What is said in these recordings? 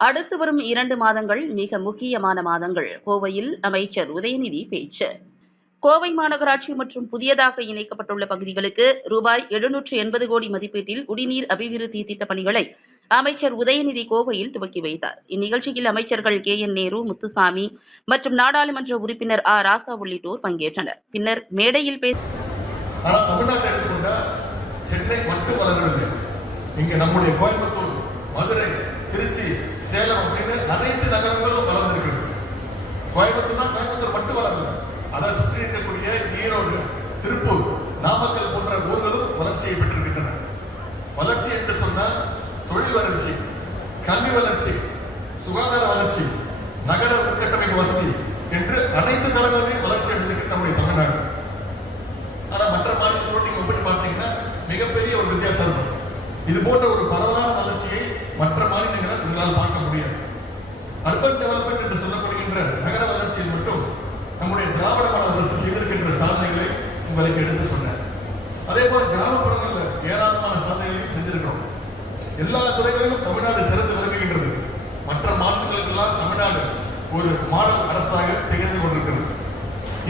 அடுத்து வரும் இரண்டு மாதங்கள் மிக முக்கியமான மாதங்கள். கோவையில் அமைச்சர் உதயநிதி பேச்சு. கோவை மாநகராட்சி மற்றும் புதியதாக இணைக்கப்பட்டுள்ள பகுதிகளுக்கு ரூபாய் எழுநூற்று எண்பது கோடி மதிப்பீட்டில் குடிநீர் அபிவிருத்தி திட்டப் பணிகளை அமைச்சர் உதயநிதி கோவையில் துவக்கி வைத்தார். இந்நிகழ்ச்சியில் அமைச்சர்கள் கே. என். நேரு முத்துசாமி மற்றும் நாடாளுமன்ற உறுப்பினர் ஆ. ராசா உள்ளிட்டோர் பங்கேற்றனர். பின்னர் மேடையில் பேச சென்னை மட்டும் வளரவில்லை நம்முடைய கோயம்புத்தூர் மதுரை திருச்சி சேலம் அப்படின்னு அனைத்து நகரங்களும் வளர்ந்திருக்கிறது கோயம்புத்தூர்னா கோயம்புத்தூர் மட்டும் வளரல. அதை சுற்றி இருக்கக்கூடிய ஈரோடு திருப்பூர் நாமக்கல் போன்ற ஊர்களும் வளர்ச்சியை பெற்றிருக்கின்றன. வளர்ச்சி என்று சொன்னால் தொழில் வளர்ச்சி கல்வி வளர்ச்சி சுகாதார வளர்ச்சி நகர உட்கட்டமைப்பு வசதி என்று அனைத்து தளங்களிலும் வளர்ச்சி அடைந்திருக்கிறது நம்முடைய தமிழ்நாடு ஆனா மற்ற மாநிலங்களோடு நீங்க ஒப்பிட்டு பார்த்தீங்கன்னா மிகப்பெரிய ஒரு வித்தியாசம் இருக்கும் இது போன்ற ஒரு பரவலான வளர்ச்சியை மற்ற மாநிலங்களில் உங்களால் பார்க்க முடியாது அர்பன் டெவலப்மெண்ட் என்று சொல்லப்படுகின்ற நகர வளர்ச்சியில் மட்டும் நம்முடைய திராவிட மாடல் அரசு செய்திருக்கின்ற சாதனைகளை உங்களுக்கு எடுத்து சொன்னேன் அதே போல கிராமப்புறங்களில் ஏராளமான சாதனைகளையும் செஞ்சிருக்கிறோம். எல்லா துறைகளிலும் தமிழ்நாடு சிறந்து விளங்குகின்றது. மற்ற மாநிலங்களுக்கெல்லாம் தமிழ்நாடு ஒரு மாடல் அரசாக திகழ்ந்து கொண்டிருக்கிறது.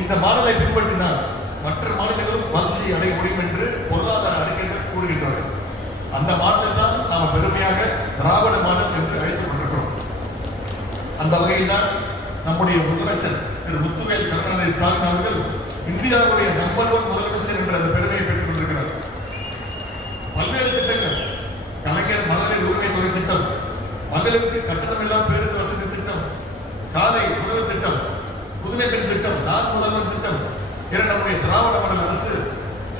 இந்த மாடலை பின்பற்றினால் மற்ற மாநிலங்களும் வளர்ச்சி அடைய முடியும் என்று பொருளாதார அறிக்கைகள் கூறுகின்றனர் அந்த மாநிலத்தை தான் நாம் பெருமையாக திராவிட மாநிலம் அந்த வகையில் தான் நம்முடைய முதலமைச்சர் திரு முத்துவேல் கருணாநிதி ஸ்டாலின் அவர்கள் இந்தியாவுடைய நம்பர் ஒன் முதலமைச்சர் என்ற அந்த பெருமையை பெற்றுக் கொண்டிருக்கிறார். பல்வேறு திட்டங்கள் கலைஞர் மகளிர் உரிமை தொகை திட்டம் மகளிருக்கு கட்டணமில்லா பேருந்து வசதி திட்டம் காலை உணவு திட்டம் புதுமை பெண் திட்டம் நான் முதல்வர் திட்டம் என நம்முடைய திராவிட மாடல் அரசு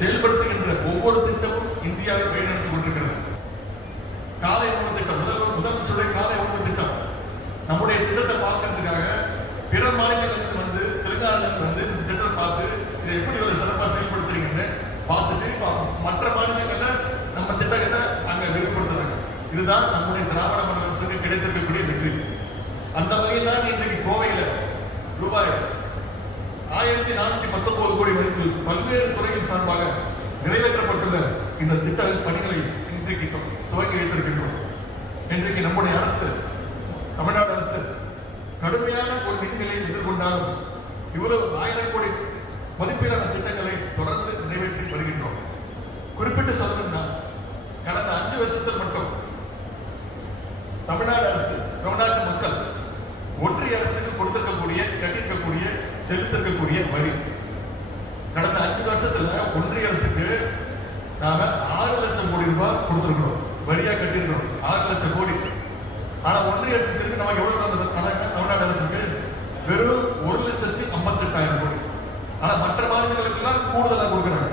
செயல்படுத்துகின்ற ஒவ்வொரு திட்டமும் இந்தியாவை பயன்படுத்திக் கொண்டிருக்கிறது. காலை உணவு திட்டம் முதல்வர் முதலமைச்சருடைய காலை உணவு திட்டம் நம்முடைய திட்டத்தை பார்க்கறதுக்காக பிற மாநிலங்களுக்கு வந்து தெலுங்கானாவுக்கு வந்து இந்த திட்டத்தை பார்த்து இதை எப்படி ஒரு சிறப்பாக செயல்படுத்துறீங்கன்னு பார்த்துட்டு இப்போ மற்ற மாநிலங்களில் நம்ம திட்டங்களை அங்க விரிவுபடுத்துறாங்க. இதுதான் நம்முடைய திராவிட மாடல் கிடைத்திருக்கக்கூடிய வெற்றி. அந்த வகையில் தான் இன்றைக்கு கோவையில ரூபாய் ஆயிரத்தி நானூத்தி பத்தொன்பது கோடி மதிப்பில் பல்வேறு துறைகள் சார்பாக நிறைவேற்றப்பட்டுள்ள இந்த திட்ட பணிகளை இன்றைக்கு துவங்கி வைத்திருக்கின்றோம். இன்றைக்கு நம்முடைய அரசு தமிழ்நாடு அரசு கடுமையான ஒரு நிதிகளை எதிர்கொண்டாலும் இவ்வளவு ஆயிரம் கோடி மதிப்பீடான திட்டங்களை தொடர்ந்து நிறைவேற்றி வருகின்றோம். குறிப்பிட்டு சொல்லணும்னா கடந்த அஞ்சு வருஷத்தில் மட்டும் தமிழ்நாடு அரசு தமிழ்நாட்டு மக்கள் ஒன்றிய அரசுக்கு கொடுத்திருக்கக்கூடிய கட்டியிருக்கக்கூடிய செலுத்திருக்கக்கூடிய வரி. கடந்த அஞ்சு வருஷத்துல ஒன்றிய அரசுக்கு நாம ஆறு லட்சம் கோடி ரூபாய் கொடுத்திருக்கிறோம். வரியா கட்டியிருக்கிறோம். ஆறு லட்சம் கோடி. ஆனா ஒன்றிய அரசுக்கு நமக்கு எவ்வளவு வந்தது கணக்கு தமிழ்நாடு அரசுக்கு வெறும் ஒரு லட்சத்தி ஐம்பத்தெட்டாயிரம் கோடி ஆனா மற்ற மாநிலங்களுக்கெல்லாம் கூடுதலா கொடுக்குறாங்க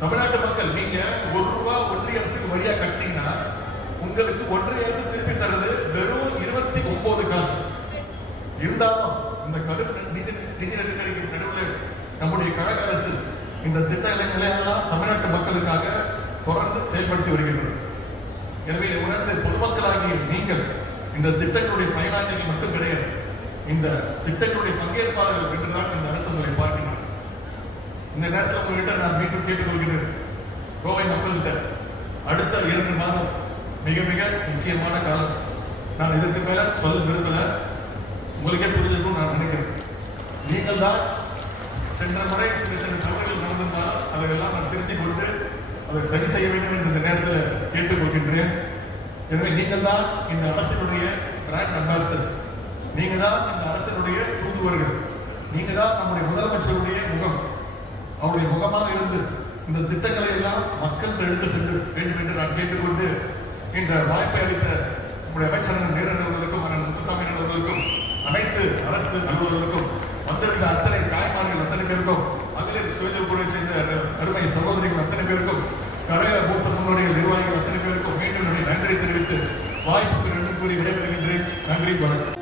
தமிழ்நாட்டு மக்கள் நீங்க ஒரு ரூபா ஒன்றிய அரசுக்கு வரியா கட்டினீங்கன்னா உங்களுக்கு ஒன்றிய அரசு திருப்பி தர்றது வெறும் இருபத்தி ஒன்பது காசு. இருந்தாலும் இந்த கடும் நிதி நிதி நெருக்கடிக்கு நடுவில் நம்முடைய கழக அரசு இந்த திட்டங்களை எல்லாம் தமிழ்நாட்டு மக்களுக்காக தொடர்ந்து செயல்படுத்தி வருகின்றது. எனவே உணர்ந்த பொதுமக்களாகிய நீங்கள் இந்த திட்டங்களுடைய பயனாளிகள் மட்டும் கிடையாது இந்த திட்டங்களுடைய பங்கேற்பாளர்கள் என்றுதான் இந்த அரசு உங்களை பார்க்கின்றது. இந்த நேரத்தில் உங்கள்கிட்ட நான் மீண்டும் கேட்டுக்கொள்கிறேன். கோவை மக்கள்கிட்ட அடுத்த இரண்டு மாதம் மிக மிக முக்கியமான காலம். நான் இதற்கு மேல சொல்ல விரும்பல. உங்களுக்கே புரிஞ்சிருக்கும் நான் நினைக்கிறேன். நீங்கள் தான் சென்ற முறை சின்ன சின்ன தவறுகள் நடந்திருந்தாலும் அதையெல்லாம் நான் திருத்திக் கொடுத்து அதை சரி செய்ய வேண்டும் என்று இந்த நேரத்தில் கேட்டுக்கொள்கின்றேன் எனவே நீங்கள் தான் இந்த அரசினுடைய பிராண்ட் அம்பாசிடர்ஸ் நீங்க தான் இந்த அரசினுடைய தூதுவர்கள். நீங்க தான் நம்முடைய முதலமைச்சருடைய முகம். அவருடைய முகமாக இருந்து இந்த திட்டங்களை எல்லாம் மக்கள் எடுத்து சென்று வேண்டும் என்று நான் கேட்டுக்கொண்டு இந்த வாய்ப்பை அளித்த நம்முடைய அமைச்சர் நேரன் அவர்களுக்கும் அண்ணன் முத்துசாமி அவர்களுக்கும் அனைத்து அரசு அலுவலர்களுக்கும் வந்திருந்த அத்தனை தாய்மார்கள் அத்தனை பேருக்கும் மகளிர் சுயதொழில் சேர்ந்த அருமை சகோதரிகள் அத்தனை பேருக்கும் கழக மூத்த முன்னோடிகள் நிர்வாகிகள் அத்தனை பேருக்கும் மீண்டும் நன்றி தெரிவித்து வாய்ப்புக்கு நன்றி கூறி விடைபெறுகின்றேன். நன்றி வணக்கம்.